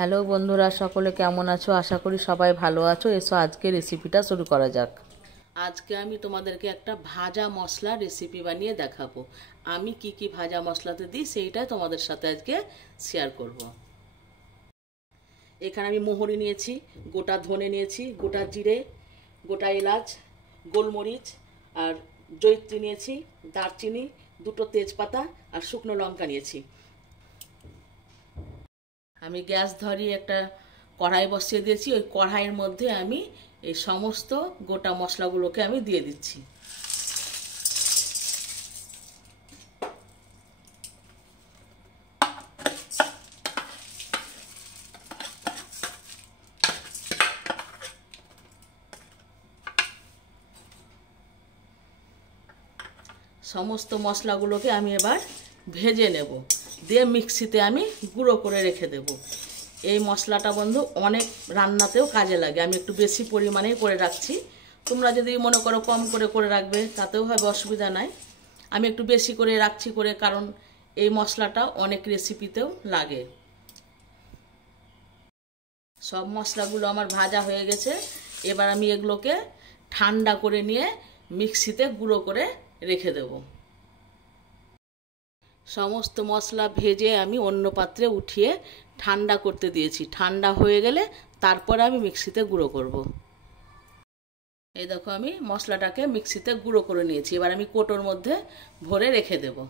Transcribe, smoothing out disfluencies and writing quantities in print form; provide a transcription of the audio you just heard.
Hello বন্ধুরা, সকলে কেমন আছো? আশা করি সবাই ভালো আছো। এসো আজকে রেসিপিটা শুরু করা যাক। আজকে আমি তোমাদেরকে একটা ভাজা মশলা রেসিপি বানিয়ে দেখাবো। আমি কি কি ভাজা মশলাতে দিই সেইটাই তোমাদের সাথে আজকে শেয়ার করব। এখানে আমি মোহরি নিয়েছি, গোটা ধনে নিয়েছি, গোটা জিরে, গোটা এলাচ, গোলমরিচ আর জয়িত্রী নিয়েছি, দারচিনি, দুটো তেজপাতা আর শুকনো লঙ্কা নিয়েছি। আমি গ্যাস ধরিয়ে একটা কড়াই বসিয়ে দিয়েছি। ওই কড়াইয়ের মধ্যে আমি এই সমস্ত গোটা মশলাগুলোকে আমি দিয়ে দিচ্ছি। সমস্ত মশলাগুলোকে আমি এবার ভেজে নেব, দিয়ে মিক্সিতে আমি গুঁড়ো করে রেখে দেব। এই মশলাটা বন্ধু অনেক রান্নাতেও কাজে লাগে। আমি একটু বেশি পরিমাণেই করে রাখছি। তোমরা যদি মনে করো কম করে রাখবে তাতেও হবে, অসুবিধা নাই। আমি একটু বেশি করে রাখছি কারণ এই মশলাটা অনেক রেসিপিতেও লাগে। সব মশলাগুলো আমার ভাজা হয়ে গেছে। এবার আমি এগুলোকে ঠান্ডা করে নিয়ে মিক্সিতে গুঁড়ো করে রেখে দেব। সমস্ত মশলা ভেজে আমি অন্য পাত্রে উঠিয়ে ঠান্ডা করতে দিয়েছি। ঠান্ডা হয়ে গেলে তারপরে আমি মিক্সিতে গুঁড়ো করব। এই দেখো, আমি মশলাটাকে মিক্সিতে গুঁড়ো করে নিয়েছি। এবার আমি কৌটোর মধ্যে ভরে রেখে দেবো।